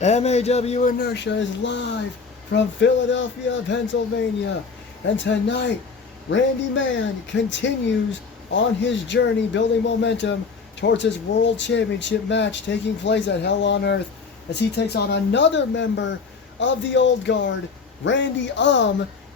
MAW Inertia is live from Philadelphia, Pennsylvania. And tonight, Randy Mann continues on his journey building momentum towards his World Championship match taking place at Hell on Earth as he takes on another member of the Old Guard, Randy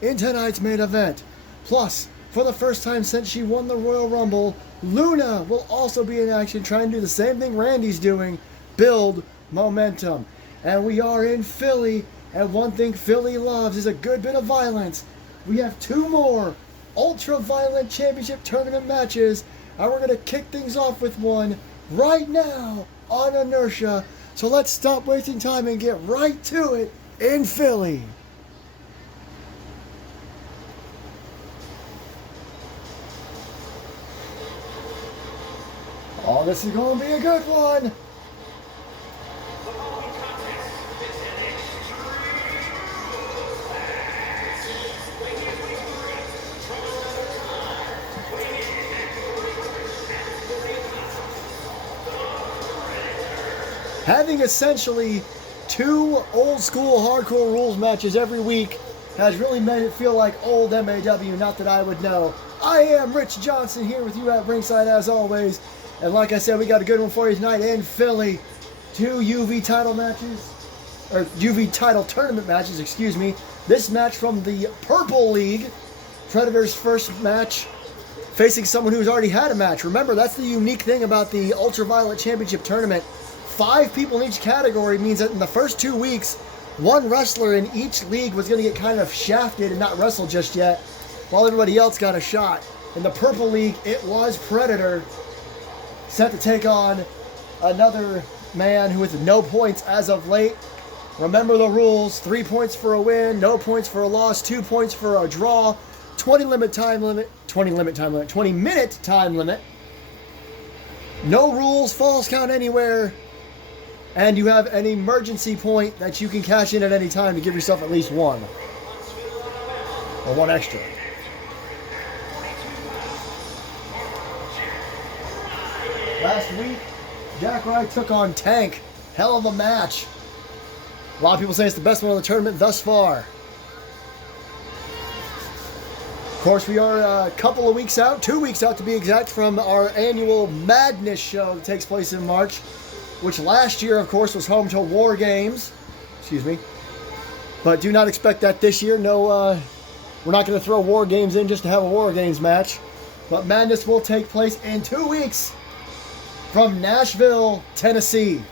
in tonight's main event. Plus, for the first time since she won the Royal Rumble, Luna will also be in action trying to do the same thing Randy's doing, build momentum. And we are in Philly, and one thing Philly loves is a good bit of violence. We have two more ultra-violent championship tournament matches, and we're going to kick things off with one right now on Inertia. So let's stop wasting time and get right to it in Philly. Oh, this is going to be a good one. Having essentially two old school hardcore rules matches every week has really made it feel like old MAW, not that I would know. I am Rich Johnson here with you at ringside as always. And like I said, we got a good one for you tonight in Philly. Two UV title matches, or UV title tournament matches, excuse me. This match from the Purple League, Predator's first match, facing someone who's already had a match. Remember, that's the unique thing about the Ultraviolet Championship Tournament. 5 people in each category means that in the first 2 weeks, one wrestler in each league was going to get kind of shafted and not wrestle just yet, while everybody else got a shot. In the Purple League, it was Predator, set to take on another man who has no points as of late. Remember the rules: 3 points for a win, no points for a loss, 2 points for a draw, 20-minute time limit, no rules, falls count anywhere, and you have an emergency point that you can cash in at any time to give yourself at least one, or one extra. Last week, Jack Wright took on Tank. Hell of a match. A lot of people say it's the best one of the tournament thus far. Of course, we are a couple of weeks out, 2 weeks out to be exact, from our annual Madness show that takes place in March, which last year, of course, was home to War Games. Excuse me. But do not expect that this year. No, we're not going to throw War Games in just to have a War Games match. But Madness will take place in 2 weeks from Nashville, Tennessee.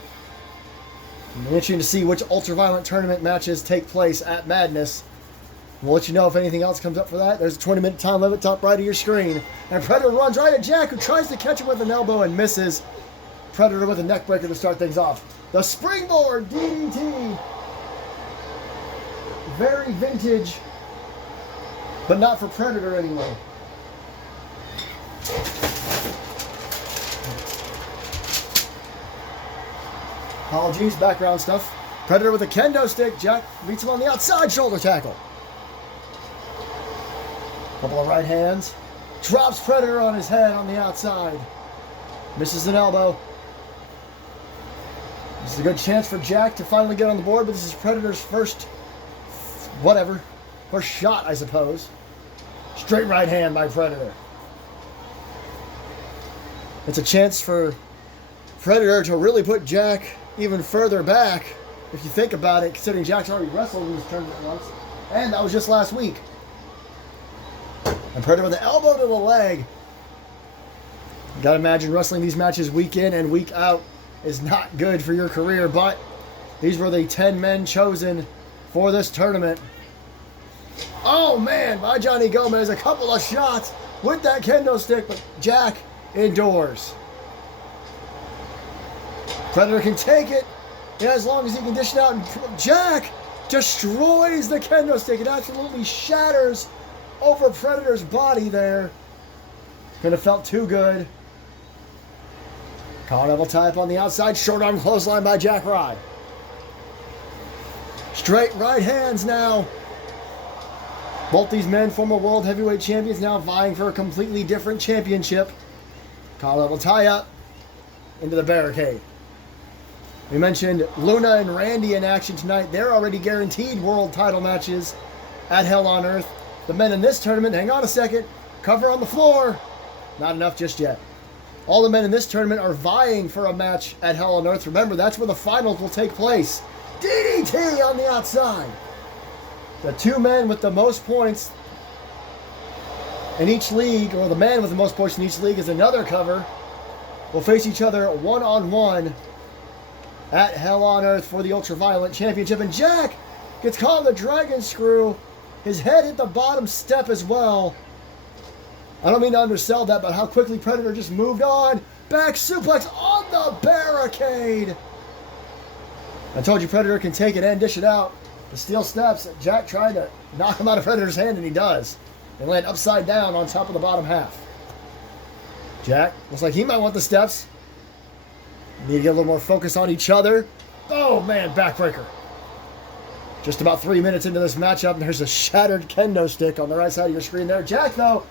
I'm interested to see which ultraviolet tournament matches take place at Madness. We'll let you know if anything else comes up for that. There's a 20-minute time limit top right of your screen. And Predator runs right at Jack, who tries to catch him with an elbow and misses. Predator with a neck breaker to start things off. The springboard DDT. Very vintage, but not for Predator anyway. Apologies, background stuff. Predator with a kendo stick. Jack meets him on the outside shoulder tackle. Couple of right hands. Drops Predator on his head on the outside. Misses an elbow. This is a good chance for Jack to finally get on the board, but this is Predator's first shot, I suppose. Straight right hand by Predator. It's a chance for Predator to really put Jack even further back, if you think about it, considering Jack's already wrestled in this tournament once, and that was just last week. And Predator with an elbow to the leg. You gotta imagine wrestling these matches week in and week out is not good for your career, but these were the 10 men chosen for this tournament. Oh man, by Johnny Gomez, a couple of shots with that kendo stick, but Jack endures. Predator can take it as long as he can dish it out, and Jack destroys the kendo stick. It absolutely shatters over Predator's body there. Could have felt too good. Collar tie up on the outside, short arm clothesline by Jack Wright. Straight right hands now. Both these men, former world heavyweight champions, now vying for a completely different championship. Collar tie up into the barricade. We mentioned Luna and Randy in action tonight. They're already guaranteed world title matches at Hell on Earth. The men in this tournament, hang on a second, cover on the floor. Not enough just yet. All the men in this tournament are vying for a match at Hell on Earth. Remember, that's where the finals will take place. DDT on the outside. The two men with the most points in each league, or the man with the most points in each league is another cover, will face each other one-on-one at Hell on Earth for the Ultraviolet Championship. And Jack gets caught in the dragon screw. His head hit the bottom step as well. I don't mean to undersell that, but how quickly Predator just moved on. Back suplex on the barricade. I told you Predator can take it and dish it out. The steel steps. Jack trying to knock him out of Predator's hand, and he does. They land upside down on top of the bottom half. Jack looks like he might want the steps. Need to get a little more focus on each other. Oh, man, backbreaker. Just about 3 minutes into this matchup, and there's a shattered kendo stick on the right side of your screen there. Jack, though,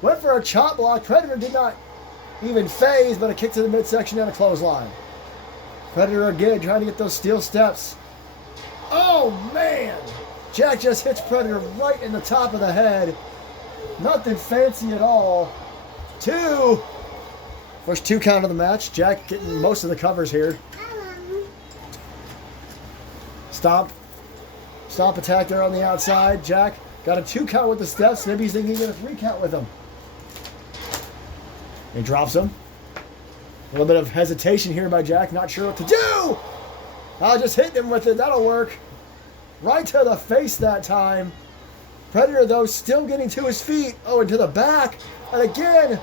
went for a chop block. Predator did not even phase, but a kick to the midsection and a clothesline. Predator again trying to get those steel steps. Oh, man. Jack just hits Predator right in the top of the head. Nothing fancy at all. First 2 count of the match. Jack getting most of the covers here. Stomp attack there on the outside. Jack got a 2 count with the steps. Maybe he's thinking he can get a 3 count with them. He drops him. A little bit of hesitation here by Jack. Not sure what to do. I'll just hit him with it. That'll work. Right to the face that time. Predator, though, still getting to his feet. Oh, and to the back. And again,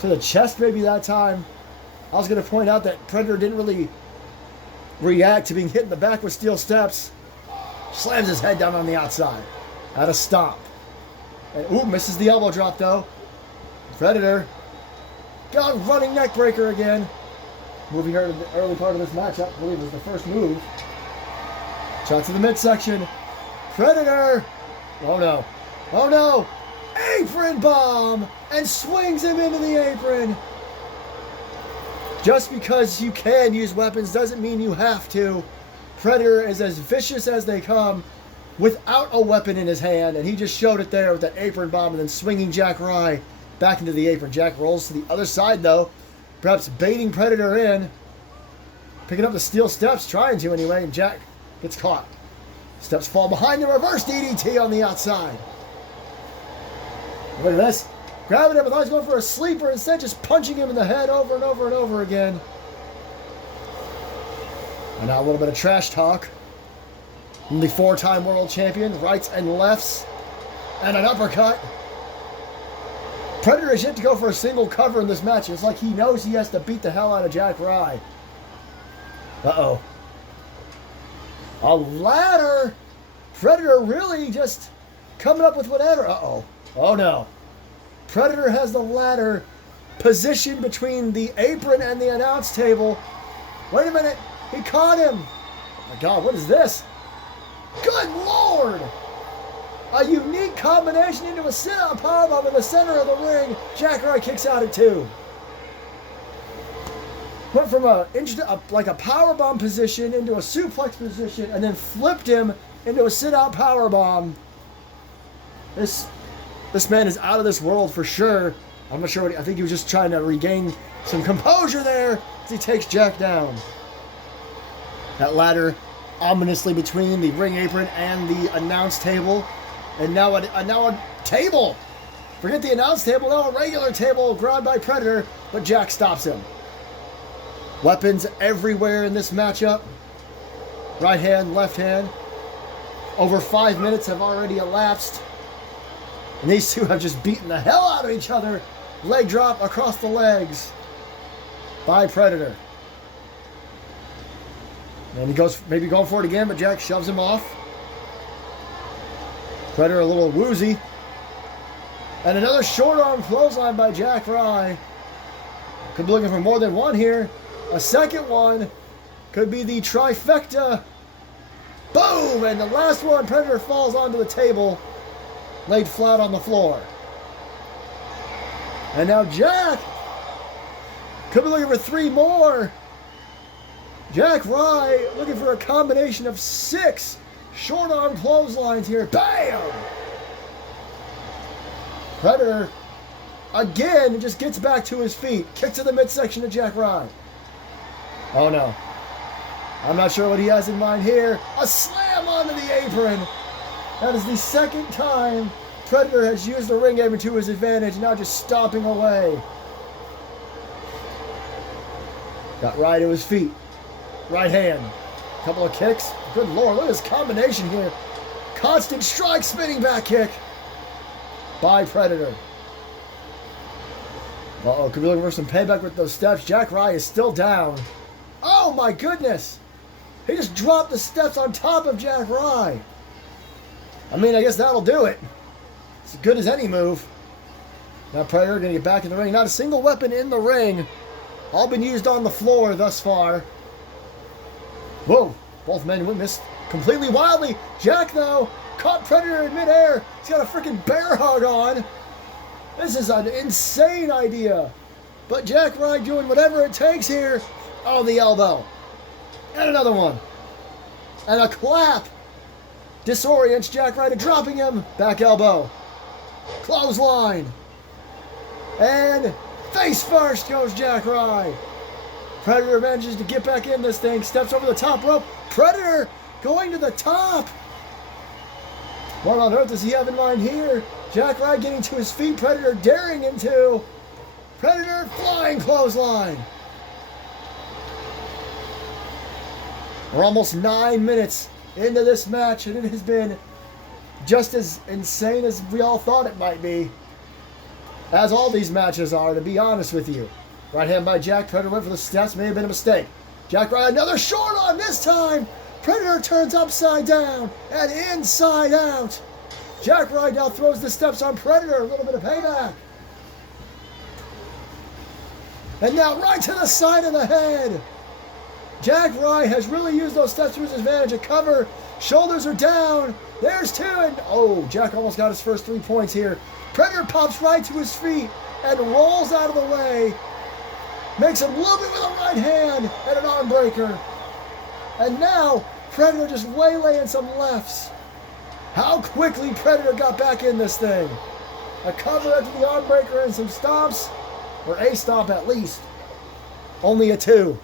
to the chest maybe that time. I was going to point out that Predator didn't really react to being hit in the back with steel steps. Slams his head down on the outside. At a stomp. And, ooh, misses the elbow drop, though. Predator got a running neck breaker again. Moving here to the early part of this matchup. I believe it was the first move. Shot to the midsection. Predator. Oh no. Oh no. Apron bomb. And swings him into the apron. Just because you can use weapons doesn't mean you have to. Predator is as vicious as they come without a weapon in his hand. And he just showed it there with that apron bomb and then swinging Jack Rye back into the apron. Jack rolls to the other side though. Perhaps baiting Predator in. Picking up the steel steps, trying to anyway, and Jack gets caught. Steps fall behind the reverse DDT on the outside. Look at this. Grabbing him, I thought he was going for a sleeper, instead just punching him in the head over and over and over again. And now a little bit of trash talk. From the 4-time world champion, rights and lefts, and an uppercut. Predator is yet to go for a single cover in this match. It's like he knows he has to beat the hell out of Jack Rye. Uh-oh. A ladder? Predator really just coming up with whatever. Uh-oh. Oh, no. Predator has the ladder positioned between the apron and the announce table. Wait a minute. He caught him. Oh, my God. What is this? Good Lord. A unique combination into a sit-up powerbomb in the center of the ring. Jack Rye kicks out at 2. Went from a powerbomb position into a suplex position and then flipped him into a sit-out powerbomb. This man is out of this world for sure. I'm not sure I think he was just trying to regain some composure there as he takes Jack down. That ladder ominously between the ring apron and the announce table. And now a table. Forget the announce table, now a regular table grabbed by Predator, but Jack stops him. Weapons everywhere in this matchup. Right hand, left hand. Over 5 minutes have already elapsed. And these two have just beaten the hell out of each other. Leg drop across the legs by Predator. And he goes, maybe going for it again, but Jack shoves him off. Predator a little woozy. And another short arm clothesline by Jack Rye. Could be looking for more than one here. A second one. Could be the trifecta. Boom! And the last one, Predator falls onto the table. Laid flat on the floor. And now Jack could be looking for 3 more. Jack Rye looking for a combination of 6 short arm clotheslines here. Bam! Predator again just gets back to his feet. Kick to the midsection of Jack Rye. Oh no. I'm not sure what he has in mind here. A slam onto the apron. That is the second time Predator has used the ring apron to his advantage, now just stomping away. Got Rye to his feet. Right hand. Couple of kicks. Good lord, look at this combination here. Constant strike, spinning back kick by Predator. Uh-oh, could be looking for some payback with those steps. Jack Rye is still down. Oh my goodness! He just dropped the steps on top of Jack Rye. I mean, I guess that'll do it. It's as good as any move. Now Predator going to get back in the ring. Not a single weapon in the ring. All been used on the floor thus far. Whoa, both men missed completely wildly. Jack, though, caught Predator in midair. He's got a freaking bear hug on. This is an insane idea. But Jack Rye doing whatever it takes here. Oh, the elbow. And another one. And a clap. Disorients Jack Rye to dropping him. Back elbow. Clothesline. And face first goes Jack Rye. Predator manages to get back in this thing. Steps over the top rope. Predator going to the top. What on earth does he have in mind here? Jack Rye getting to his feet. Predator daring him to. Predator flying clothesline. We're almost 9 minutes into this match, and it has been just as insane as we all thought it might be. As all these matches are, to be honest with you. Right hand by Jack. Predator went for the steps. May have been a mistake. Jack Rye, another short arm this time. Predator turns upside down and inside out. Jack Rye now throws the steps on Predator. A little bit of payback. And now right to the side of the head. Jack Rye has really used those steps to his advantage. A cover. Shoulders are down. There's 2. And oh, Jack almost got his first 3 points here. Predator pops right to his feet and rolls out of the way. Makes him loop it with a right hand and an arm breaker. And now Predator just waylaying some lefts. How quickly Predator got back in this thing. A cover after the arm breaker and some stomps. Or a stomp at least. Only a 2.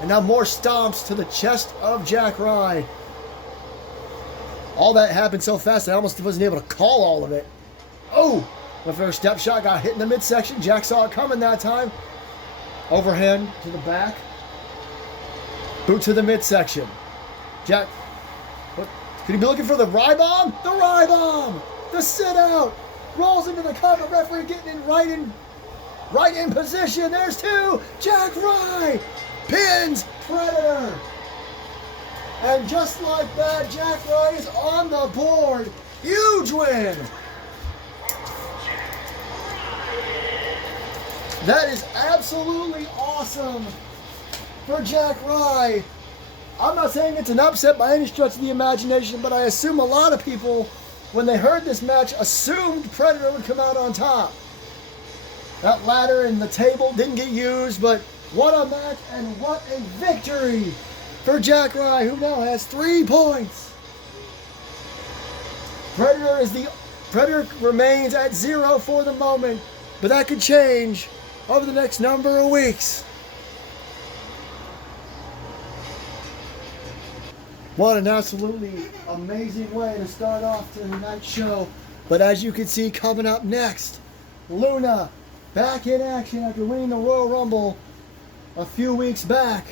And now more stomps to the chest of Jack Rye. All that happened so fast I almost wasn't able to call all of it. Oh! Went for a step shot, got hit in the midsection. Jack saw it coming that time. Overhand to the back. Boot to the midsection. Jack, what? Could he be looking for the Rye bomb? The Rye bomb! The sit out! Rolls into the cover. Referee getting in right in position. There's 2. Jack Rye pins Predator. And just like that, Jack Rye is on the board. Huge win. That is absolutely awesome for Jack Rye. I'm not saying it's an upset by any stretch of the imagination, but I assume a lot of people, when they heard this match, assumed Predator would come out on top. That ladder and the table didn't get used, but what a match and what a victory for Jack Rye, who now has 3 points. Predator remains at 0 for the moment, but that could change over the next number of weeks. What an absolutely amazing way to start off tonight's show. But as you can see, coming up next, Luna back in action after winning the Royal Rumble a few weeks back.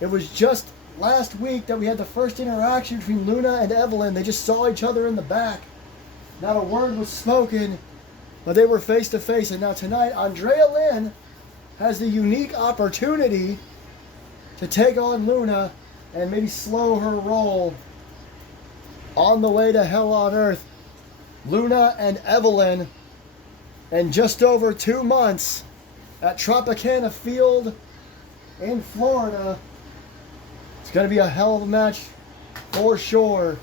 It was just last week that we had the first interaction between Luna and Evelyn. They just saw each other in the back. Not a word was spoken, but they were face to face. And now tonight, Andrea Lynn has the unique opportunity to take on Luna and maybe slow her roll on the way to Hell on Earth. Luna and Evelyn in just over 2 months at Tropicana Field in Florida. It's going to be a hell of a match for sure.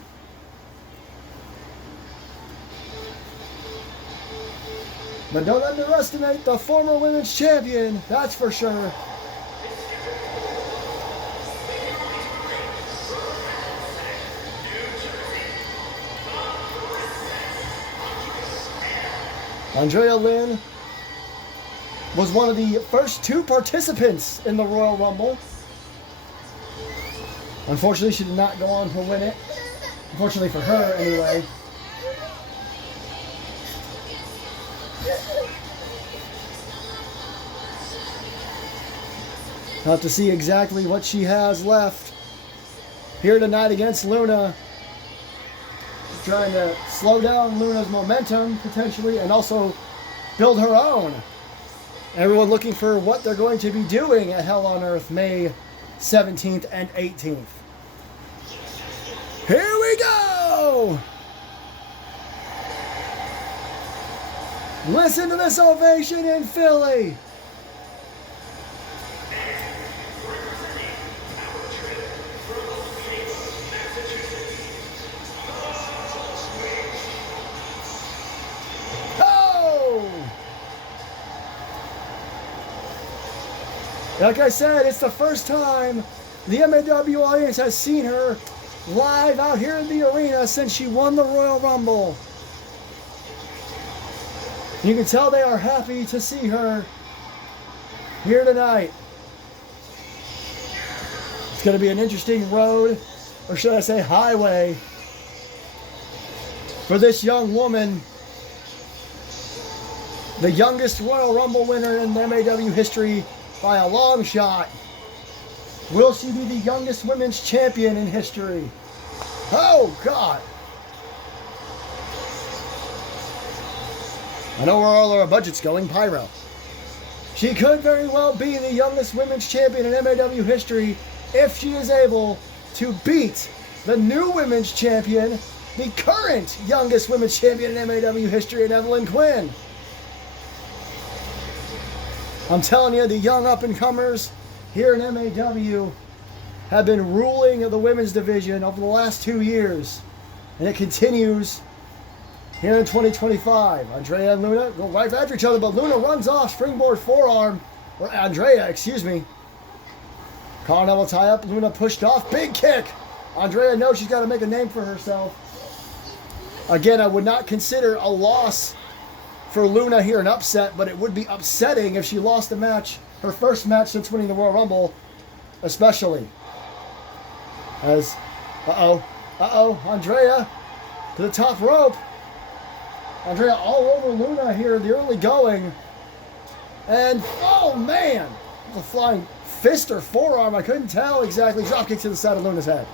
But don't underestimate the former women's champion, that's for sure. Andrea Lynn was one of the first 2 participants in the Royal Rumble. Unfortunately, she did not go on to win it. Unfortunately for her, anyway. We'll have to see exactly what she has left here tonight against Luna. Trying to slow down Luna's momentum, potentially, and also build her own. Everyone looking for what they're going to be doing at Hell on Earth, May 17th and 18th. Here we go! Listen to this ovation in Philly. Like I said, it's the first time the MAW audience has seen her live out here in the arena since she won the Royal Rumble. You can tell they are happy to see her here tonight. It's going to be an interesting road, or should I say highway, for this young woman, the youngest Royal Rumble winner in MAW history by a long shot. Will she be the youngest women's champion in history? Oh, God. I know where all our budget's going, Pyro. She could very well be the youngest women's champion in MAW history if she is able to beat the new women's champion, the current youngest women's champion in MAW history, in Evelyn Quinn. I'm telling you, the young up-and-comers here in MAW have been ruling the women's division over the last 2 years. And it continues here in 2025. Andrea and Luna go right after each other, but Luna runs off, springboard forearm. Or Andrea, excuse me. Collar will tie up, Luna pushed off, big kick. Andrea knows she's got to make a name for herself. Again, I would not consider a loss for Luna here an upset, but it would be upsetting if she lost a match, her first match since winning the Royal Rumble, especially. As, Andrea to the top rope. Andrea all over Luna here in the early going. And, oh man, the flying fist or forearm, I couldn't tell exactly. Drop kick to the side of Luna's head.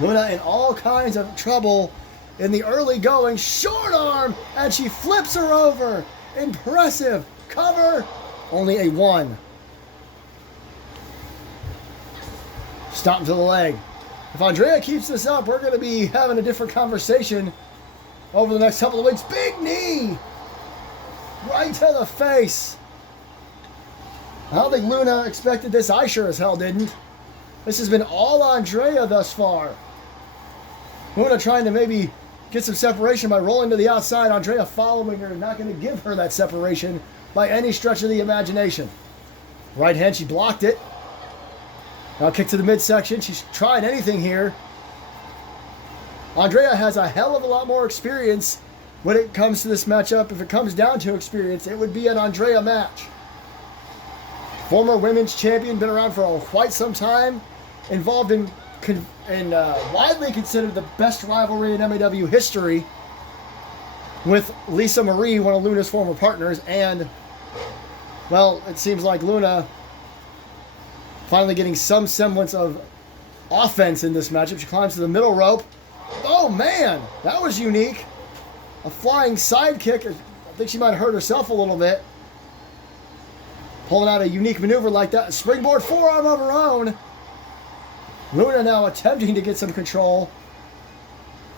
Luna in all kinds of trouble in the early going, short arm, and she flips her over. Impressive. Cover, only a 1. Stomp to the leg. If Andrea keeps this up, we're going to be having a different conversation over the next couple of weeks. Big knee, right to the face. I don't think Luna expected this. I sure as hell didn't. This has been all Andrea thus far. Luna trying to maybe get some separation by rolling to the outside. Andrea following her, not going to give her that separation by any stretch of the imagination. Right hand, she blocked it. Now kick to the midsection. She's tried anything here. Andrea has a hell of a lot more experience when it comes to this matchup. If it comes down to experience, it would be an Andrea match. Former women's champion, been around for quite some time, involved in widely considered the best rivalry in MAW history with Lisa Marie, one of Luna's former partners, and, well, it seems like Luna finally getting some semblance of offense in this matchup. She climbs to the middle rope. Oh, man, that was unique. A flying side kick. I think she might have hurt herself a little bit. Pulling out a unique maneuver like that. A springboard forearm of her own. Luna now attempting to get some control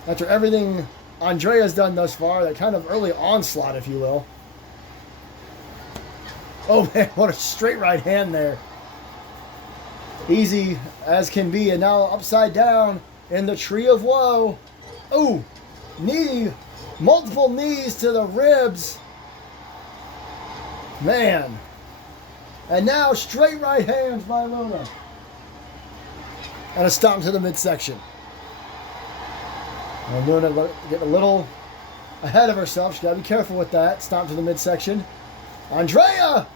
after everything Andrea's done thus far. That kind of early onslaught, if you will. Oh, man, what a straight right hand there. Easy as can be, and now upside down in the Tree of Woe. Oh, knee, multiple knees to the ribs. Man. And now straight right hands by Luna. And a stomp to the midsection. And Luna getting a little ahead of herself. She's got to be careful with that. Stomp to the midsection. Andrea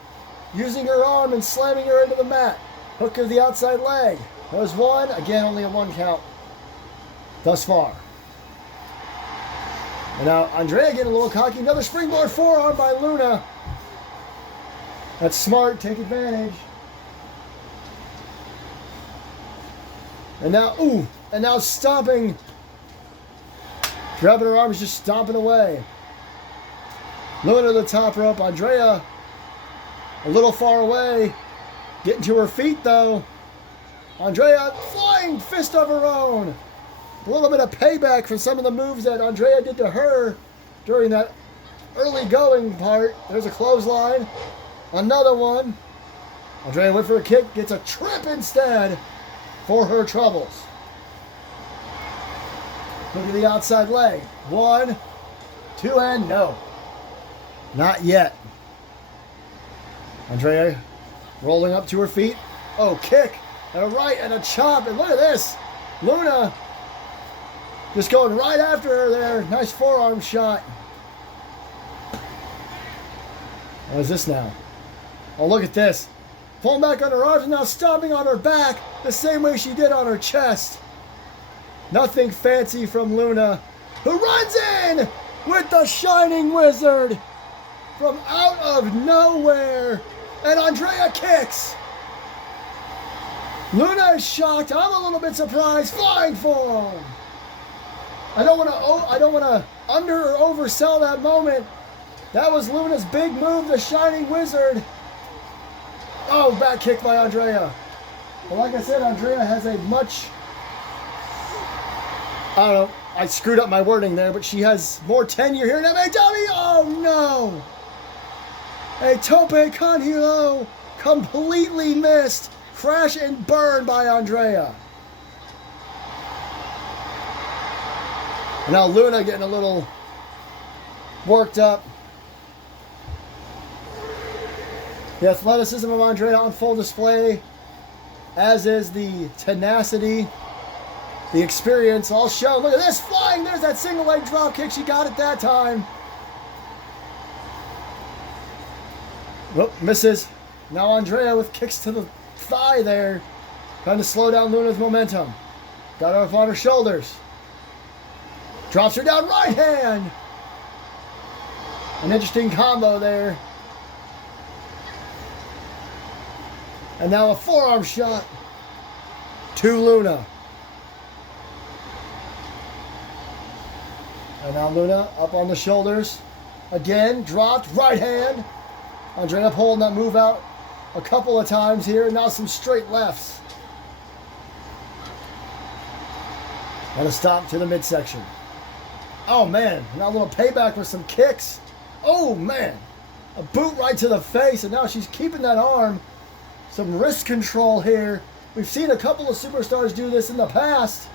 using her arm and slamming her into the mat. Hook to the outside leg. There's one. Again, only a 1 count thus far. And now Andrea getting a little cocky. Another springboard forearm by Luna. That's smart. Take advantage. And now, ooh, and now stomping. Grabbing her arms, just stomping away. Luna to the top rope. Andrea a little far away. Getting to her feet, though. Andrea, flying fist of her own. A little bit of payback for some of the moves that Andrea did to her during that early going part. There's a clothesline. Another one. Andrea went for a kick, gets a trip instead for her troubles. Look at the outside leg. 1, 2, and no. Not yet. Andrea rolling up to her feet. Oh, kick. And a right and a chop. And look at this. Luna just going right after her there. Nice forearm shot. What is this now? Oh, look at this. Pulling back on her arms and now stomping on her back the same way she did on her chest. Nothing fancy from Luna, who runs in with the Shining Wizard from out of nowhere. And Andrea kicks. Luna is shocked. I'm a little bit surprised. Flying forearm. I don't want to under or oversell that moment. That was Luna's big move, the Shining Wizard. Oh, back kick by Andrea. But like I said, Andrea has a much, I don't know, I screwed up my wording there, but she has more tenure here in MAW. Oh no! A tope con hilo completely missed. Crash and burn by Andrea. Now Luna getting a little worked up. The athleticism of Andrea on full display, as is the tenacity, the experience all shown. Look at this, flying. There's that single leg drop kick. She got it that time. Whoop, misses. Now Andrea with kicks to the thigh there, trying to slow down Luna's momentum. Got her up on her shoulders. Drops her down, right hand. An interesting combo there. And now a forearm shot to Luna. And now Luna up on the shoulders. Again, dropped, right hand. Andrea pulling that move out a couple of times here. Now some straight lefts. And a stop to the midsection. Oh man, now a little payback with some kicks. Oh man, a boot right to the face, and now she's keeping that arm. Some wrist control here. We've seen a couple of superstars do this in the past.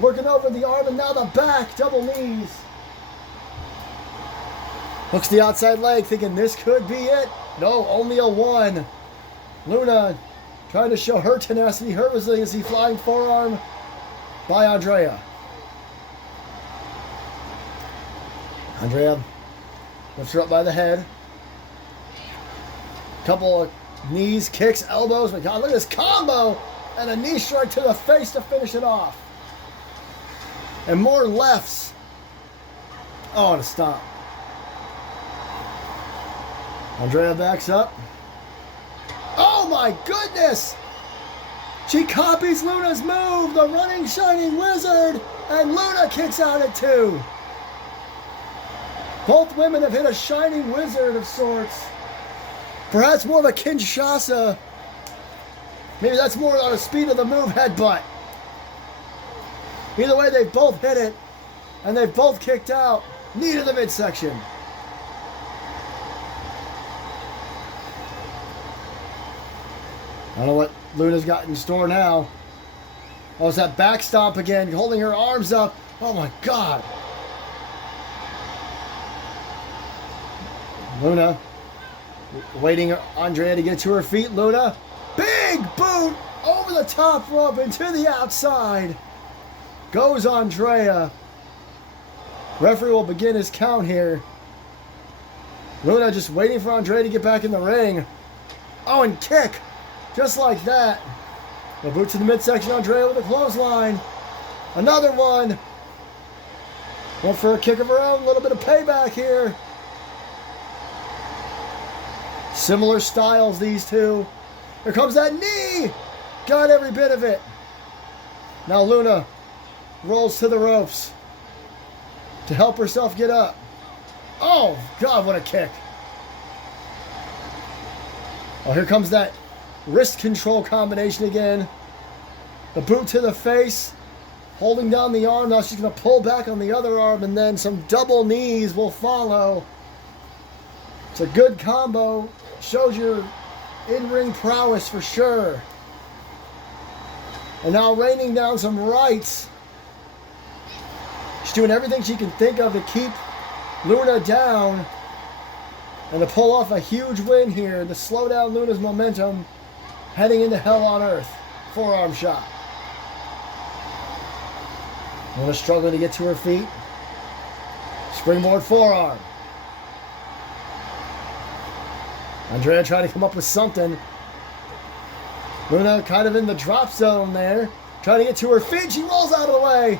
Working over the arm and now the back, double knees. Hooks the outside leg, thinking this could be it. No, only a 1. Luna trying to show her tenacity, her resiliency, flying forearm by Andrea. Andrea lifts her up by the head. Couple of knees, kicks, elbows. My God, look at this combo. And a knee strike to the face to finish it off. And more lefts. Oh, and a stop. Andrea backs up. Oh my goodness! She copies Luna's move, the running Shining Wizard, and Luna kicks out at 2. Both women have hit a Shining Wizard of sorts. Perhaps more of a Kinshasa. Maybe that's more on the speed of the move, headbutt. Either way, they've both hit it, and they've both kicked out. Knee to the midsection. I don't know what Luna's got in store now. Oh, it's that back stomp again, holding her arms up. Oh my God. Luna waiting Andrea to get to her feet. Luna, big boot over the top rope and to the outside. Goes Andrea. Referee will begin his count here. Luna just waiting for Andrea to get back in the ring. Oh, and kick. Just like that. The boot to the midsection. Andrea with a clothesline. Another one. Went for a kick of her own. A little bit of payback here. Similar styles, these two. Here comes that knee. Got every bit of it. Now Luna rolls to the ropes to help herself get up. Oh, God, what a kick. Oh, here comes that wrist control combination again. The boot to the face, holding down the arm. Now she's going to pull back on the other arm, and then some double knees will follow. It's a good combo. Shows your in-ring prowess for sure. And now raining down some rights. She's doing everything she can think of to keep Luna down and to pull off a huge win here to slow down Luna's momentum heading into Hell on Earth. Forearm shot. Luna struggling to get to her feet. Springboard forearm. Andrea trying to come up with something. Luna kind of in the drop zone there. Trying to get to her feet. She rolls out of the way.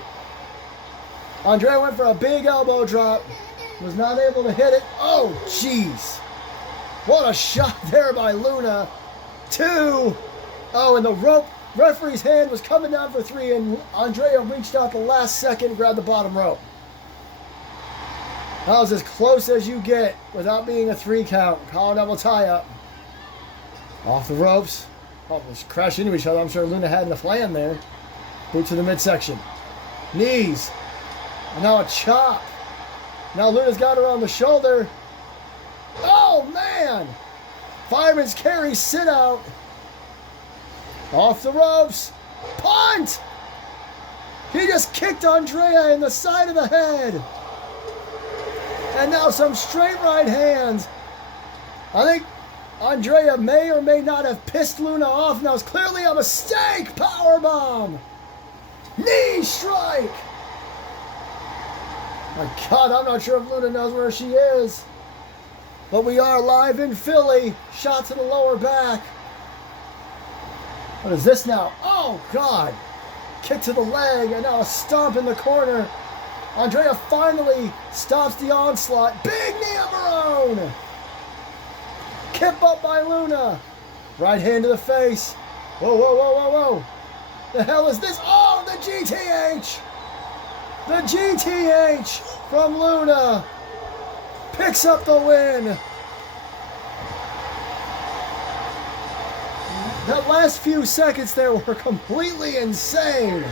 Andrea went for a big elbow drop. Was not able to hit it. Oh, jeez. What a shot there by Luna. 2. Oh, and the rope. Referee's hand was coming down for 3, and Andrea reached out the last second and grabbed the bottom rope. That was as close as you get without being a 3 count. Collar double tie up. Off the ropes. Almost crashed into each other. I'm sure Luna had enough land there. Boot to the midsection. Knees. And now a chop. Now Luna's got her on the shoulder. Oh, man. Fireman's carry, sit out. Off the ropes. Punt. He just kicked Andrea in the side of the head. And now some straight right hands. I think Andrea may or may not have pissed Luna off. Now it's clearly a mistake. Powerbomb. Knee strike. My God, I'm not sure if Luna knows where she is. But we are live in Philly. Shot to the lower back. What is this now? Oh, God. Kick to the leg, and now a stomp in the corner. Andrea finally stops the onslaught. Big knee of her own. Kip up by Luna. Right hand to the face. Whoa, whoa, whoa, whoa, whoa. The hell is this? Oh, the GTH. The GTH from Luna picks up the win. That last few seconds there were completely insane.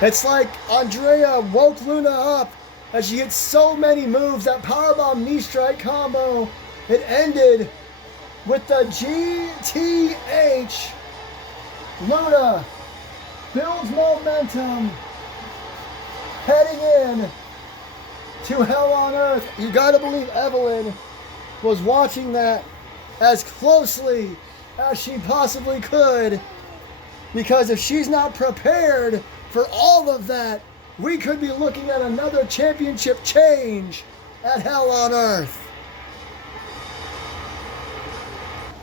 It's like Andrea woke Luna up as she hit so many moves. That powerbomb knee strike combo, it ended with the GTH. Luna builds momentum heading in to Hell on Earth. You gotta believe Evelyn was watching that as closely as she possibly could, because if she's not prepared for all of that, we could be looking at another championship change at Hell on Earth.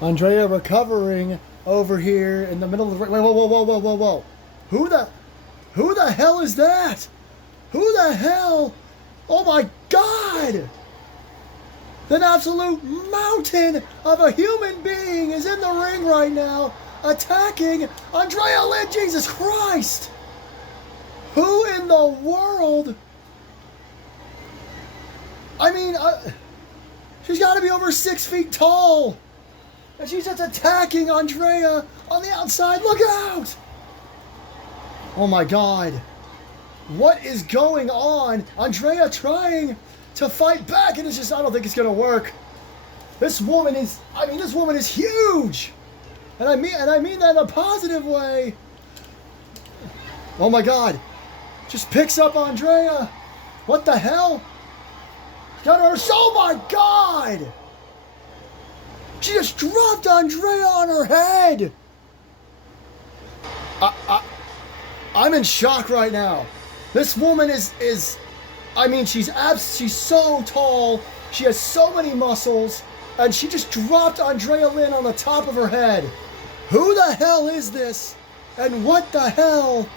Andrea recovering over here in the middle of the ring. Whoa, whoa, whoa, whoa, whoa, whoa. Who the hell is that? Who the hell? Oh my God! An absolute mountain of a human being is in the ring right now, attacking Andrea Lynn. Jesus Christ! Who in the world? I mean, she's got to be over 6 feet tall. And she's just attacking Andrea on the outside. Look out! Oh my God. What is going on? Andrea trying to fight back, and it's just, I don't think it's going to work. This woman is huge. And I mean that in a positive way. Oh my God. Just picks up Andrea. What the hell? Got her. Oh my God. She just dropped Andrea on her head. I'm in shock right now. This woman is I mean, she's so tall. She has so many muscles, and she just dropped Andrea Lynn on the top of her head. Who the hell is this? And what the hell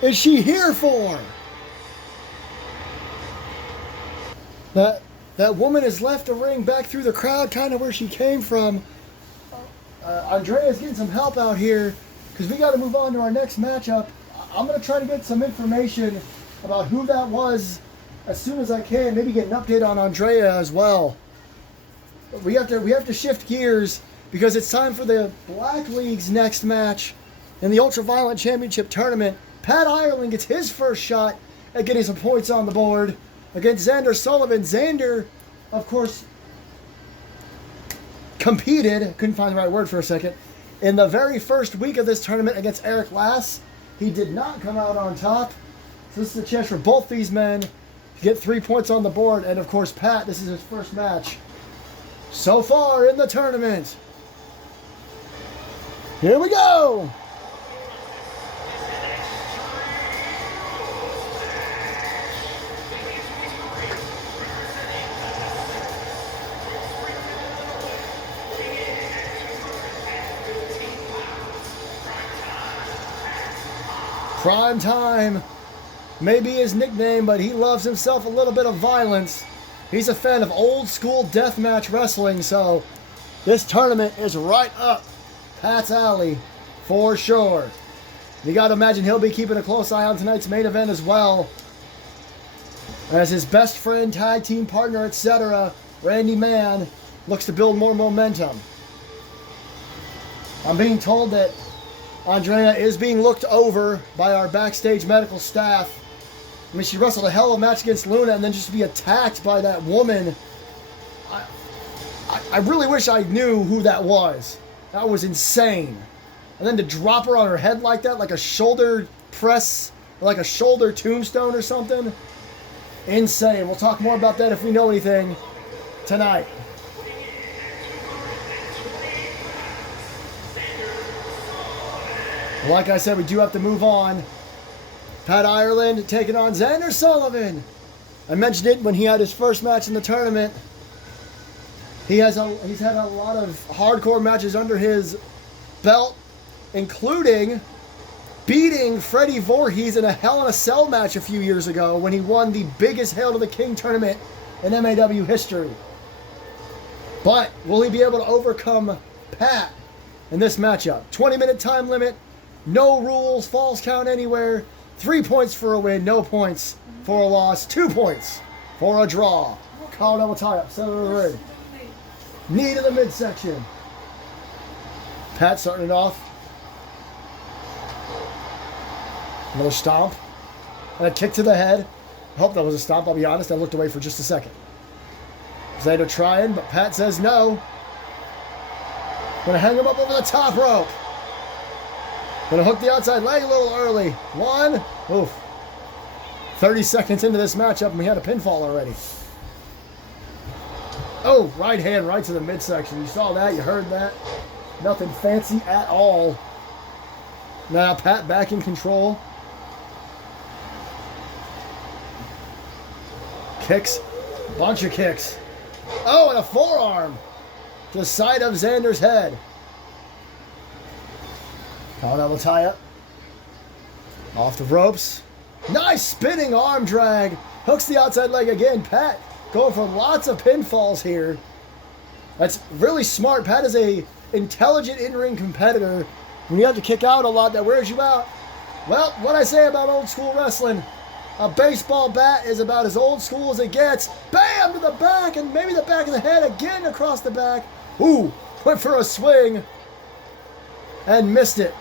is she here for? That woman has left the ring back through the crowd, kind of where she came from. Andrea's getting some help out here because we got to move on to our next matchup. I'm going to try to get some information about who that was as soon as I can. Maybe get an update on Andrea as well. But we have to shift gears because it's time for the Black League's next match in the Ultraviolent Championship Tournament. Pat Ireland gets his first shot at getting some points on the board against Xander Sullivan. Xander, of course, competed, couldn't find the right word for a second, in the very first week of this tournament against Eric Lass. He did not come out on top. So this is a chance for both these men to get 3 points on the board. And of course, Pat, this is his first match so far in the tournament. Here we go. Prime Time may be his nickname, but he loves himself a little bit of violence. He's a fan of old school deathmatch wrestling, so this tournament is right up Pat's alley for sure. You got to imagine he'll be keeping a close eye on tonight's main event as well, as his best friend, tag team partner, etc., Randy Mann, looks to build more momentum. I'm being told that Andrea is being looked over by our backstage medical staff. I mean, she wrestled a hell of a match against Luna, and then just to be attacked by that woman. I really wish I knew who that was. That was insane. And then to drop her on her head like that, like a shoulder press, like a shoulder tombstone or something. Insane. We'll talk more about that if we know anything tonight. Like I said, we do have to move on. Pat Ireland taking on Xander Sullivan. I mentioned it when he had his first match in the tournament. He's had a lot of hardcore matches under his belt, including beating Freddie Voorhees in a Hell in a Cell match a few years ago when he won the biggest Hail to the King tournament in MAW history. But will he be able to overcome Pat in this matchup? 20-minute time limit. No rules, falls count anywhere. 3 points for a win, no points for a loss. 2 points for a draw. Collar double tie up, center of the ring. Knee to the midsection. Pat starting it off. Another stomp. And a kick to the head. I hope that was a stomp, I'll be honest. I looked away for just a second. Xander trying, but Pat says no. Gonna hang him up over the top rope. Gonna hook the outside leg a little early. One. Oof. 30 seconds into this matchup and we had a pinfall already. Oh, right hand right to the midsection. You saw that, you heard that. Nothing fancy at all. Now Pat back in control. Kicks. Bunch of kicks. Oh, and a forearm to the side of Xander's head. Collar double tie up. Off the ropes. Nice spinning arm drag. Hooks the outside leg again. Pat going for lots of pinfalls here. That's really smart. Pat is a intelligent in-ring competitor. When you have to kick out a lot, that wears you out. Well, what I say about old school wrestling, a baseball bat is about as old school as it gets. Bam to the back, and maybe the back of the head again across the back. Ooh, went for a swing and missed it.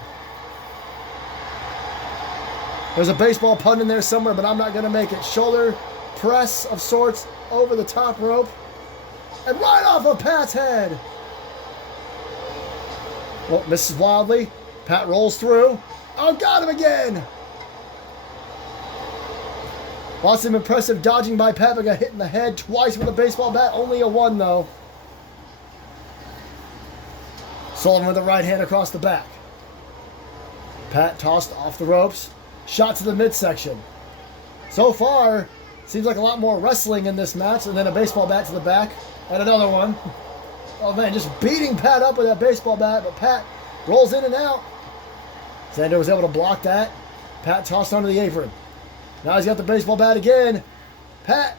There's a baseball pun in there somewhere, but I'm not going to make it. Shoulder press of sorts over the top rope. And right off of Pat's head. Well, misses wildly. Pat rolls through. Oh, got him again. Lots of impressive dodging by Pat, but got hit in the head twice with a baseball bat. Only a one, though. Sullivan with a right hand across the back. Pat tossed off the ropes. Shot to the midsection. So far, seems like a lot more wrestling in this match, and then a baseball bat to the back, and another one. Oh man, just beating Pat up with that baseball bat, but Pat rolls in and out. Xander was able to block that. Pat tossed onto the apron. Now he's got the baseball bat again. Pat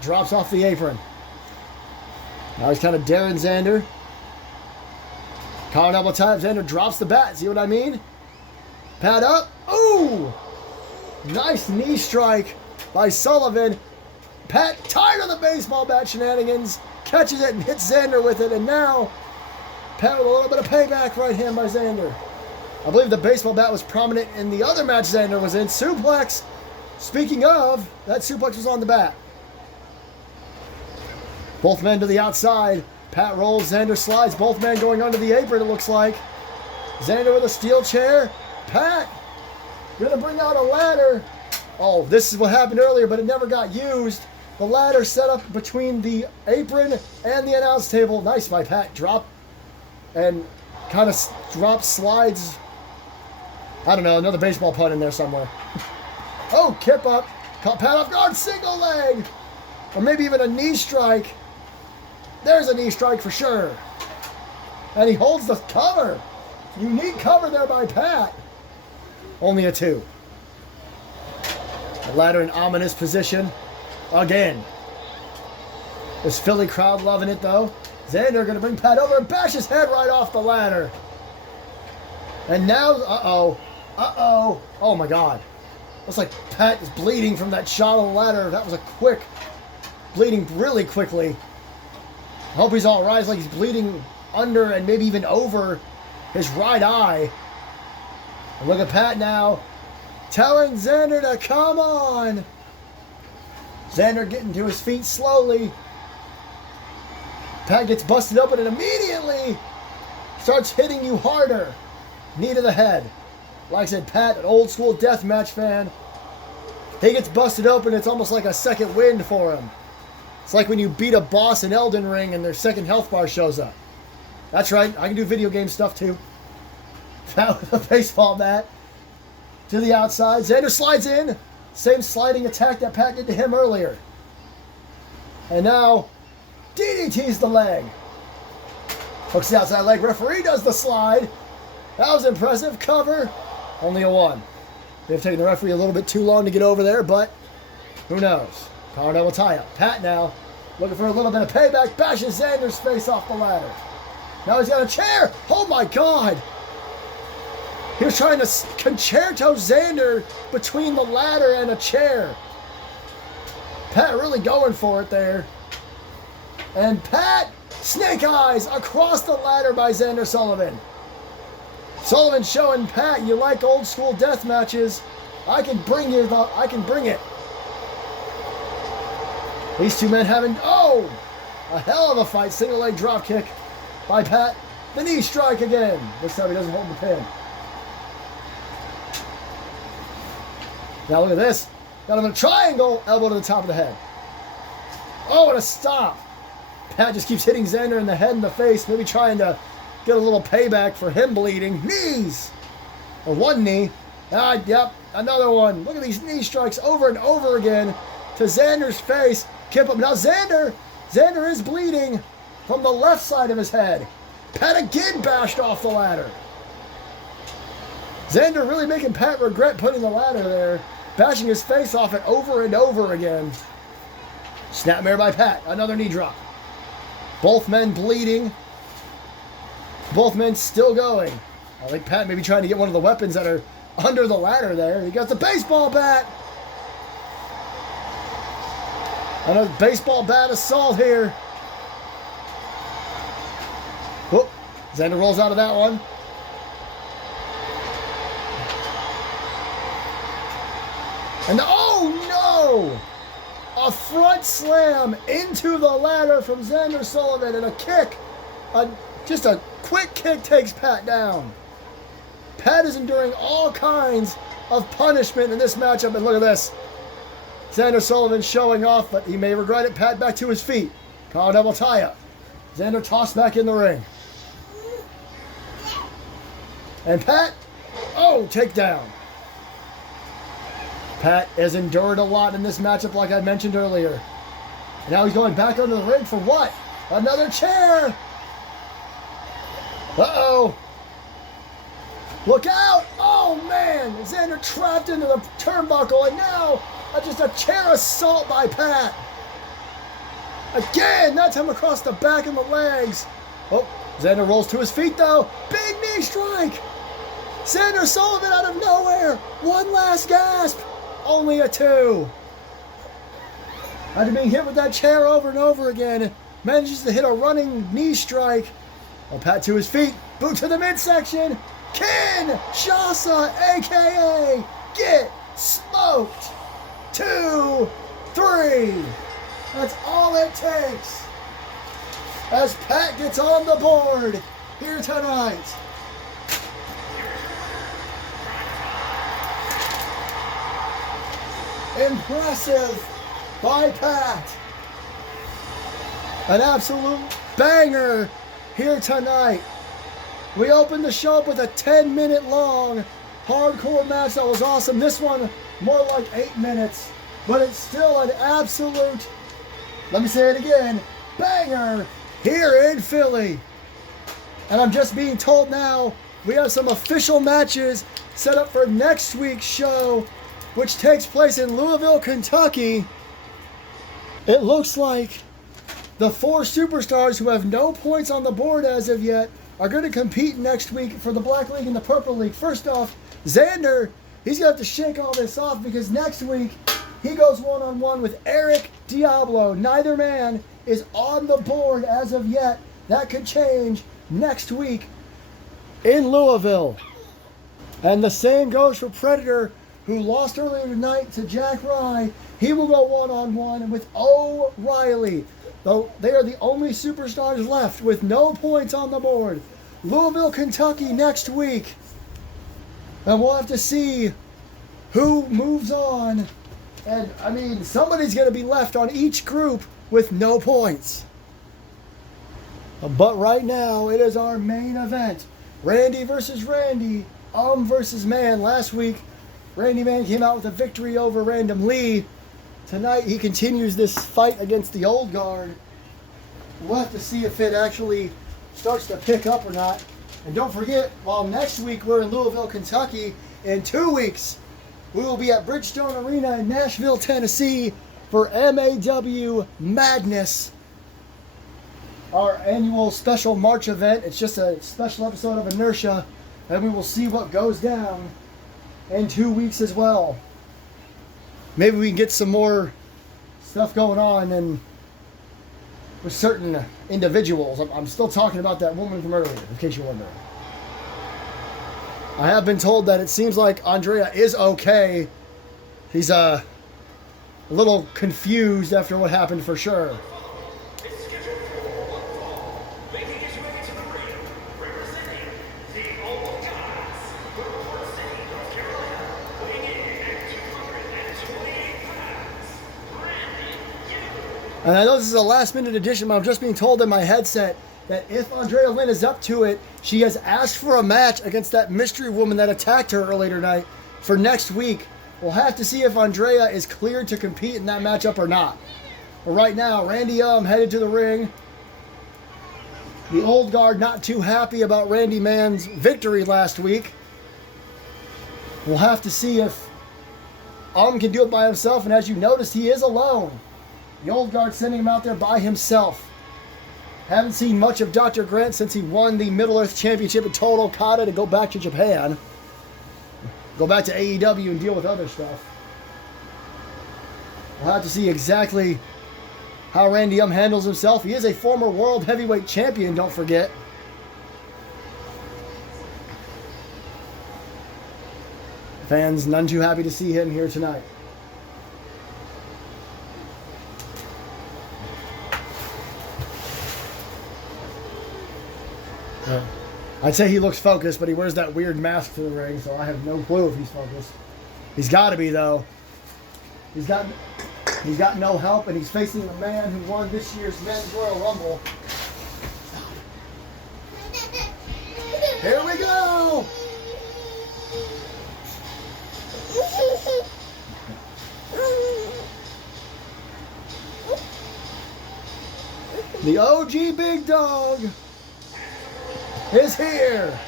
drops off the apron. Now he's kind of daring Xander. Collar double tie. Xander drops the bat. See what I mean? Pat up. Ooh! Nice knee strike by Sullivan. Pat, tired of the baseball bat shenanigans, catches it and hits Xander with it. And now, Pat with a little bit of payback right hand by Xander. I believe the baseball bat was prominent in the other match Xander was in. Suplex. Speaking of, that suplex was on the bat. Both men to the outside. Pat rolls, Xander slides. Both men going under the apron, it looks like. Xander with a steel chair. Pat gonna bring out a ladder. Oh, this is what happened earlier, but it never got used. The ladder set up between the apron and the announce table. Nice by Pat. Drop and kind of slides. I don't know, another baseball pun in there somewhere. Oh, kip up. Caught Pat off guard. Single leg. Or maybe even a knee strike. There's a knee strike for sure. And he holds the cover. Unique cover there by Pat. Only a 2. The ladder in ominous position. Again. This Philly crowd loving it though. Xander going to bring Pat over and bash his head right off the ladder. And now, oh my God. Looks like Pat is bleeding from that shot on the ladder. That was a quick, bleeding really quickly. I hope he's all right. It's like he's bleeding under and maybe even over his right eye. And look at Pat now, telling Xander to come on. Xander getting to his feet slowly. Pat gets busted open and immediately starts hitting you harder. Knee to the head. Like I said, Pat, an old school deathmatch fan. He gets busted open. It's almost like a second wind for him. It's like when you beat a boss in Elden Ring and their second health bar shows up. That's right. I can do video game stuff too. Pat with a baseball bat to the outside. Xander slides in. Same sliding attack that Pat did to him earlier. And now DDT's the leg. Hooks the outside leg. Referee does the slide. That was impressive. Cover. Only a 1. They've taken the referee a little bit too long to get over there, but who knows? Collar double tie up. Pat now looking for a little bit of payback. Bashes Xander's face off the ladder. Now he's got a chair. Oh my God. He was trying to concerto Xander between the ladder and a chair. Pat really going for it there. And Pat, snake eyes across the ladder by Xander Sullivan. Sullivan showing Pat, you like old school death matches. I can bring it. These two men having, a hell of a fight. Single leg drop kick by Pat. The knee strike again. This time he doesn't hold the pin. Now look at this. Got him in a triangle. Elbow to the top of the head. Oh, and a stop. Pat just keeps hitting Xander in the head and the face. Maybe trying to get a little payback for him bleeding. Knees. Or one knee. Yep, another one. Look at these knee strikes over and over again to Xander's face. Kip up. Now Xander is bleeding from the left side of his head. Pat again bashed off the ladder. Xander really making Pat regret putting the ladder there. Bashing his face off it over and over again. Snapmare by Pat. Another knee drop. Both men bleeding. Both men still going. I think Pat may be trying to get one of the weapons that are under the ladder there. He got the baseball bat. Another baseball bat assault here. Whoop. Xander rolls out of that one. And oh no! A front slam into the ladder from Xander Sullivan and a kick. Just a quick kick takes Pat down. Pat is enduring all kinds of punishment in this matchup, and look at this. Xander Sullivan showing off, but he may regret it. Pat back to his feet. Collar double tie up. Xander tossed back in the ring. And Pat, takedown. Pat has endured a lot in this matchup, like I mentioned earlier. And now he's going back under the ring for what? Another chair! Uh-oh! Look out! Oh, man! Xander trapped into the turnbuckle, and now just a chair assault by Pat. Again, that time across the back and the legs. Oh, Xander rolls to his feet, though. Big knee strike! Xander Sullivan out of nowhere! One last gasp! Only a 2. After being hit with that chair over and over again, manages to hit a running knee strike. Oh, Pat to his feet. Boot to the midsection. Kinshasa, a.k.a. Get Smoked. 2, 3. That's all it takes. As Pat gets on the board here tonight. Impressive by Pat. An absolute banger here tonight. We opened the show up with a 10-minute long hardcore match that was awesome. This one more like 8 minutes, but it's still an absolute, let me say it again, banger here in Philly. And I'm just being told now we have some official matches set up for next week's show, which takes place in Louisville, Kentucky. It looks like the 4 superstars who have no points on the board as of yet are going to compete next week for the Black League and the Purple League. First off, Xander, he's going to have to shake all this off because next week he goes one-on-one with Eric Diablo. Neither man is on the board as of yet. That could change next week in Louisville. And the same goes for Predator, who lost earlier tonight to Jack Rye. He will go one-on-one with O'Reilly. Though they are the only superstars left with no points on the board. Louisville, Kentucky next week. And we'll have to see who moves on. And, I mean, somebody's going to be left on each group with no points. But right now, it is our main event. Randy versus Randy. Versus Man. Last week, Randy Man came out with a victory over Random Lee. Tonight, he continues this fight against the Old Guard. We'll have to see if it actually starts to pick up or not. And don't forget, while next week we're in Louisville, Kentucky, in 2 weeks, we will be at Bridgestone Arena in Nashville, Tennessee for MAW Madness, our annual special March event. It's just a special episode of Inertia, and we will see what goes down in 2 weeks as well. Maybe we can get some more stuff going on and with certain individuals. I'm still talking about that woman from earlier, in case you're wondering. I have been told that it seems like Andrea is okay. He's a little confused after what happened for sure. And I know this is a last-minute addition, but I'm just being told in my headset that if Andrea Lynn is up to it, she has asked for a match against that mystery woman that attacked her earlier tonight for next week. We'll have to see if Andrea is cleared to compete in that matchup or not. But right now, Randy headed to the ring. The Old Guard not too happy about Randy Man's victory last week. We'll have to see if can do it by himself, and as you notice, he is alone. The Old Guard sending him out there by himself. Haven't seen much of Dr. Grant since he won the Middle Earth Championship at Total Okada to go back to Japan. Go back to AEW and deal with other stuff. We'll have to see exactly how Randy handles himself. He is a former World Heavyweight Champion, don't forget. Fans none too happy to see him here tonight. I'd say he looks focused, but he wears that weird mask to the ring, so I have no clue if he's focused. He's got to be, though. He's got no help, and he's facing a man who won this year's Men's Royal Rumble. Here we go! The OG Big Dog is here.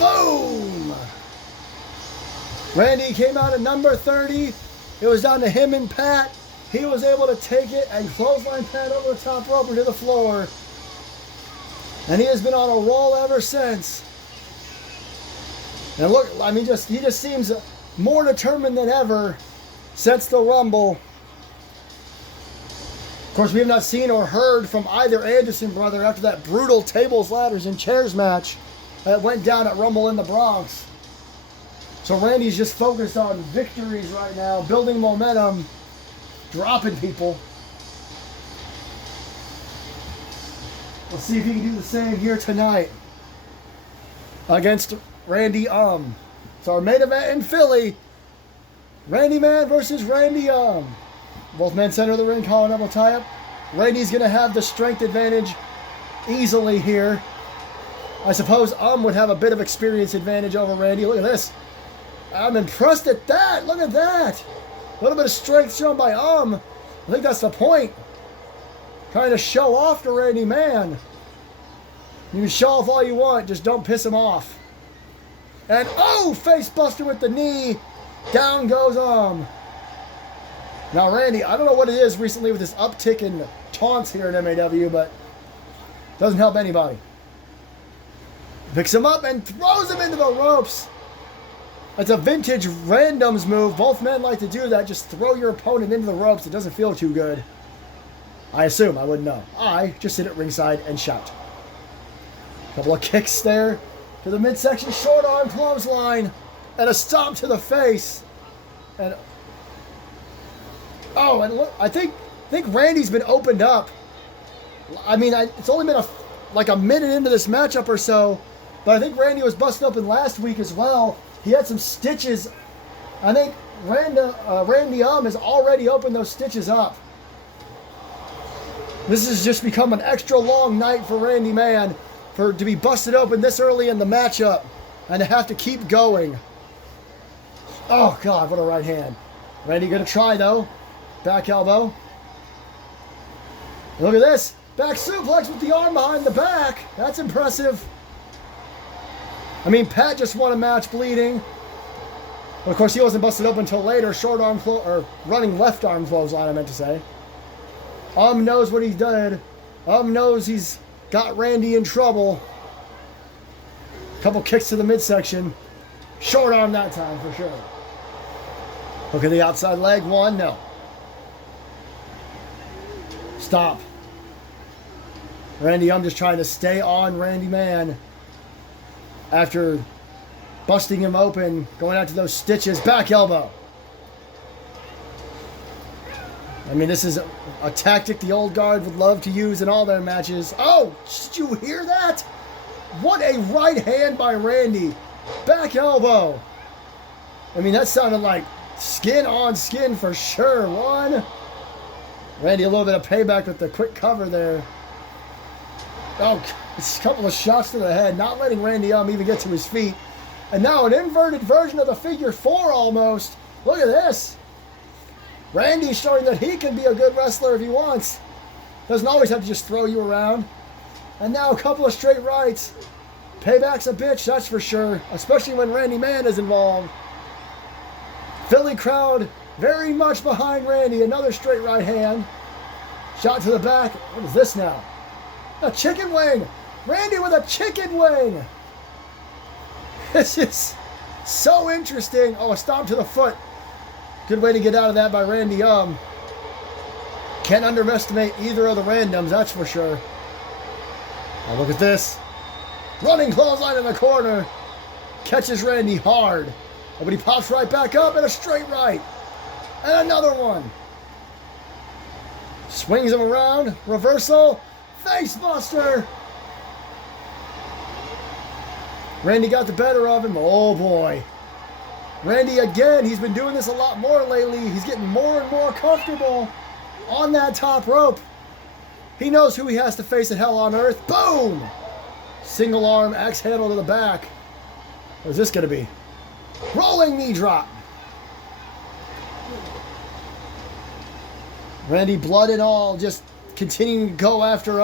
Boom! Randy came out at number 30. It was down to him and Pat. He was able to take it and clothesline Pat over the top rope into the floor. And he has been on a roll ever since. And look, I mean, he just seems more determined than ever since the Rumble. Of course, we have not seen or heard from either Anderson brother after that brutal tables, ladders, and chairs match that went down at Rumble in the Bronx. So Randy's just focused on victories right now, building momentum, dropping people. We'll see if he can do the same here tonight against Randy It's our main event in Philly. Randy Man versus Randy Both men center of the ring, collar double tie-up. Randy's going to have the strength advantage easily here. I suppose would have a bit of experience advantage over Randy. Look at this. I'm impressed at that. Look at that. A little bit of strength shown by I think that's the point. Trying to show off to Randy Man. You can show off all you want, just don't piss him off. And face buster with the knee. Down goes Now Randy, I don't know what it is recently with this uptick in taunts here in MAW, but doesn't help anybody. Picks him up and throws him into the ropes. That's a vintage randoms move. Both men like to do that. Just throw your opponent into the ropes. It doesn't feel too good. I assume. I wouldn't know. I just sit at ringside and shout. Couple of kicks there to the midsection. Short arm clothesline. And a stomp to the face. And and look, I think Randy's been opened up. I mean, it's only been like a minute into this matchup or so. But I think Randy was busted open last week as well. He had some stitches. I think Randy has already opened those stitches up. This has just become an extra long night for Randy Man to be busted open this early in the matchup and to have to keep going. Oh, God, what a right hand. Randy going to try, though. Back elbow. Look at this. Back suplex with the arm behind the back. That's impressive. I mean, Pat just won a match bleeding. But of course, he wasn't busted open until later. Short arm or running left arm clothesline, I meant to say. Knows what he's done. Knows he's got Randy in trouble. Couple kicks to the midsection. Short arm that time for sure. Look at the outside leg. One, no. Stop. Randy, I'm just trying to stay on Randy Man. After busting him open, going out to those stitches, back elbow. I mean, this is a tactic the old guard would love to use in all their matches. Oh, did you hear that? What a right hand by Randy. Back elbow. I mean, that sounded like skin on skin for sure. One. Randy, a little bit of payback with the quick cover there. Oh, it's a couple of shots to the head, not letting Randy even get to his feet. And now an inverted version of the figure four almost. Look at this. Randy's showing that he can be a good wrestler if he wants. Doesn't always have to just throw you around. And now a couple of straight rights. Payback's a bitch, that's for sure. Especially when Randy Man is involved. Philly crowd very much behind Randy. Another straight right hand. Shot to the back. What is this now? A chicken wing. Randy with a chicken wing. This is so interesting. Oh, a stomp to the foot. Good way to get out of that by Randy. Can't underestimate either of the randoms, that's for sure. Now look at this. Running clothesline in the corner. Catches Randy hard. But he pops right back up and a straight right. And another one. Swings him around. Reversal. Face buster. Randy got the better of him. Oh boy. Randy again, he's been doing this a lot more lately. He's getting more and more comfortable on that top rope. He knows who he has to face at Hell on Earth. Boom! Single arm axe handle to the back. What is this going to be? Rolling knee drop. Randy, blood and all, just continuing to go after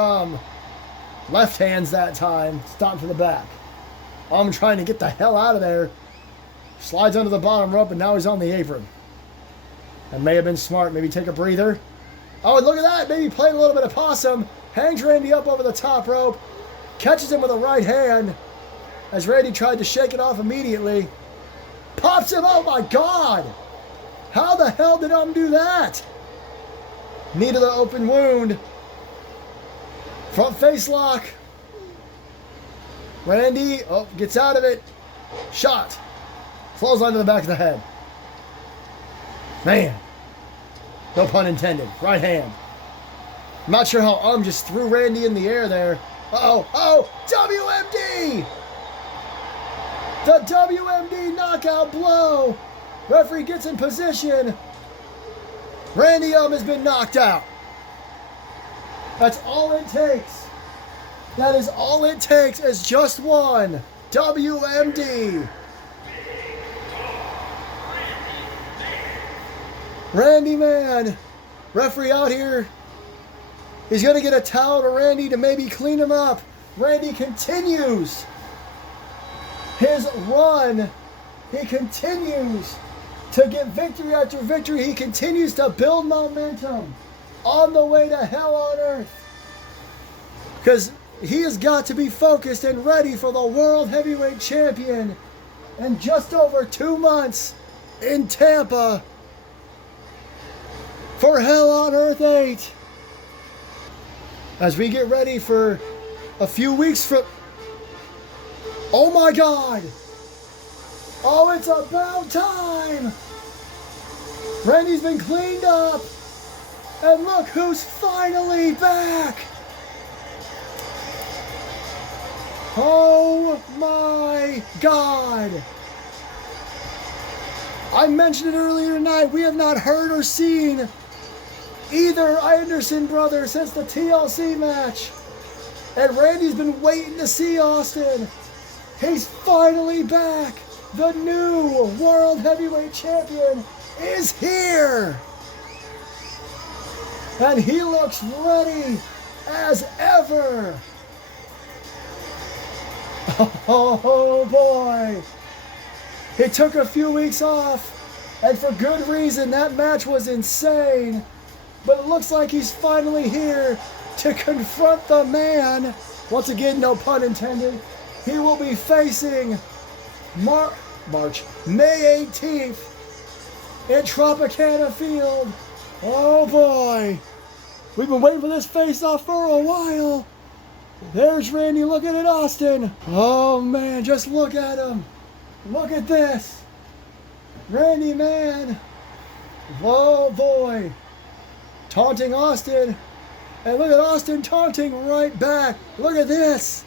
left hands that time. Stop to the back. Trying to get the hell out of there. Slides under the bottom rope, and now he's on the apron. That may have been smart. Maybe take a breather. Oh, and look at that. Maybe played a little bit of possum. Hangs Randy up over the top rope. Catches him with a right hand. As Randy tried to shake it off immediately. Pops him. Oh, my God. How the hell did do that? Knee to the open wound. Front face lock. Randy, gets out of it. Shot. Clothesline to the back of the head. Man. No pun intended. Right hand. I'm not sure how just threw Randy in the air there. Oh, WMD! The WMD knockout blow. Referee gets in position. Randy has been knocked out. That's all it takes. That is all it takes is just one. WMD. Randy, man. Referee out here. He's going to get a towel to Randy to maybe clean him up. Randy continues his run. He continues to get victory after victory. He continues to build momentum on the way to hell on earth. Because he has got to be focused and ready for the World Heavyweight Champion in just over 2 months in Tampa for Hell on Earth 8. As we get ready for a few weeks from... Oh my God! Oh, it's about time! Randy's been cleaned up! And look who's finally back! Oh my God! I mentioned it earlier tonight, we have not heard or seen either Anderson brother since the TLC match. And Randy's been waiting to see Austin. He's finally back. The new World Heavyweight Champion is here. And he looks ready as ever. Oh boy. He took a few weeks off, and for good reason. That match was insane. But it looks like he's finally here to confront the man. Once again, no pun intended. He will be facing May 18th in Tropicana Field. Oh boy. We've been waiting for this face-off for a while. There's Randy looking at Austin. Oh man, just look at him. Look at this. Randy, man. Oh boy. Taunting Austin. And look at Austin taunting right back. Look at this.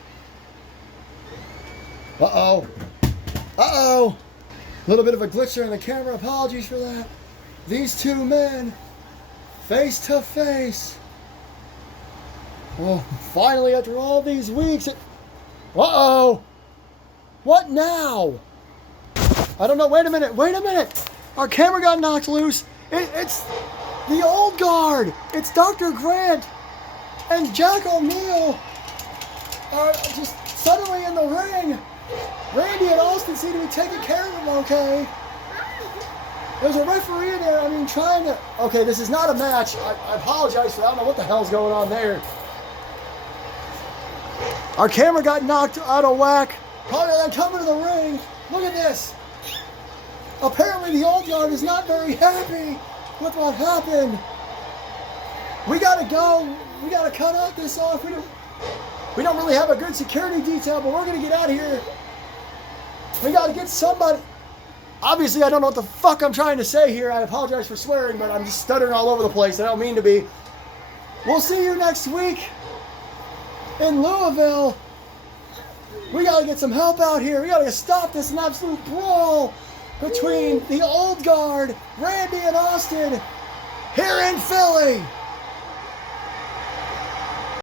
Uh-oh. Uh-oh. A little bit of a glitch there in the camera. Apologies for that. These two men, face to face. Oh, finally, after all these weeks. Uh-oh. What now? I don't know. Wait a minute. Our camera got knocked loose. It's the old guard. It's Dr. Grant and Jack O'Neill are just suddenly in the ring. Randy and Austin seem to be taking care of him okay. There's a referee in there, trying to... Okay, this is not a match. I apologize for that. I don't know what the hell's going on there. Our camera got knocked out of whack. Probably then coming to the ring. Look at this. Apparently the old guard is not very happy with what happened. We gotta go. We gotta cut out this off. We don't really have a good security detail, but we're gonna get out of here. We gotta get somebody. Obviously, I don't know what the fuck I'm trying to say here. I apologize for swearing, but I'm just stuttering all over the place. I don't mean to be. We'll see you next week in Louisville. We gotta get some help out here. We gotta stop this an absolute brawl between the old guard, Randy and Austin, here in Philly.